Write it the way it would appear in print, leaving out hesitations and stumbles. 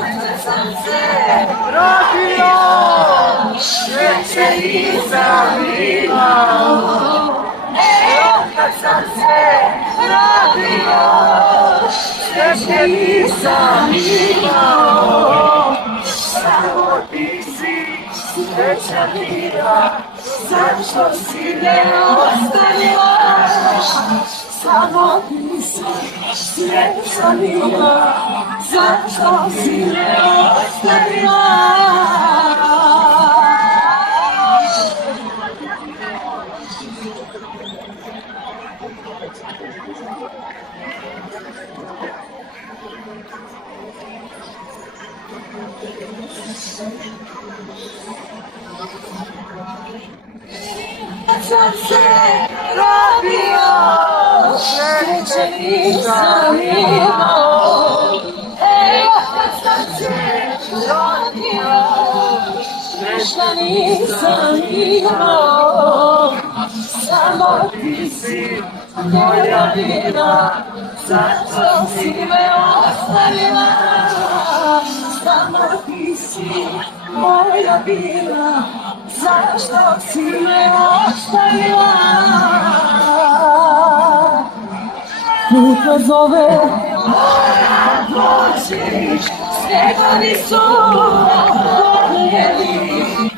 Kad sam se rodio, sreće nisam imao. Evo kad sam se rodio, sreće nisam imao. Samo ti si sreća bila, zašto si me ostavila? Samo ti si sreća bila, zašto si me ostavila? Kad sam se rodio, sreće nisam imao. Evo kad sam se rodio, sreće nisam imao. Samo ti si moja bila, zašto si me ostavila? Samo ti si moja bila, zašto si me ostavila? Puta zove, mora doći, snjegovi su podnijeli.